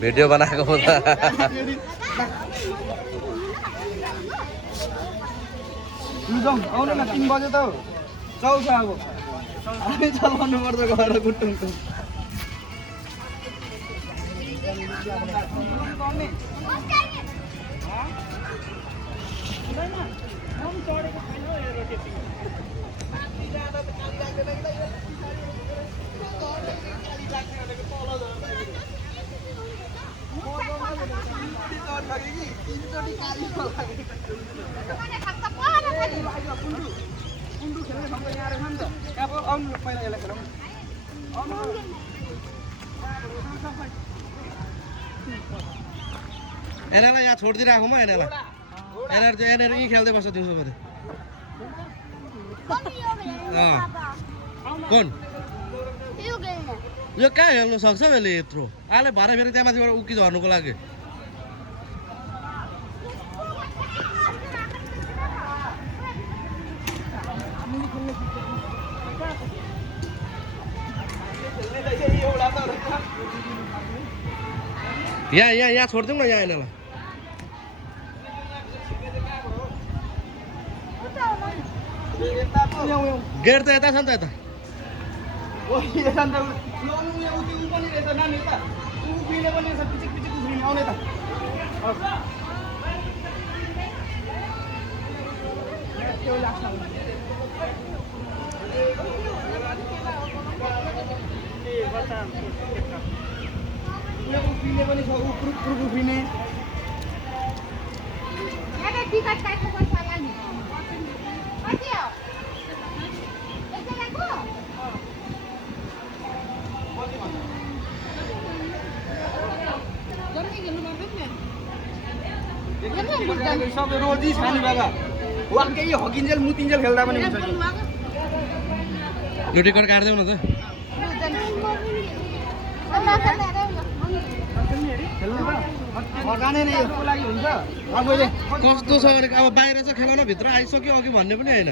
video बनाएको हो त आउनु न 3 बजे त चल्छ अब हामी चलाउनु पर्छ गएर गुट्टुङको एनालाई यहाँ छोडिदिइ राखौँ म एनालाई एनार यहीँ खेल्दै बस्छ दिउँसो फेरि कुन यो कहाँ खेल्नु सक्छ यसले यत्रो आले भरे फेरि त्यहाँ माथिबाट उक्की झर्नुको लागि यहाँ छोडिदिउँ न यहाँ एनालाई गेट त यता छ नि त यता उफ्रिने पनि छ उफ्रिने टिकट काट्नु पर्छ होला नि कति हो सबै रोजी छ नि बाबा वाक्कै हकिन्जेल मुतिन्जेल खेल्दा पनि हुन्छ यो टिकट काट्दैउ न त कस्तो छ भने अब बाहिर चाहिँ खेलाउन भित्र आइसक्यो अघि भन्ने पनि होइन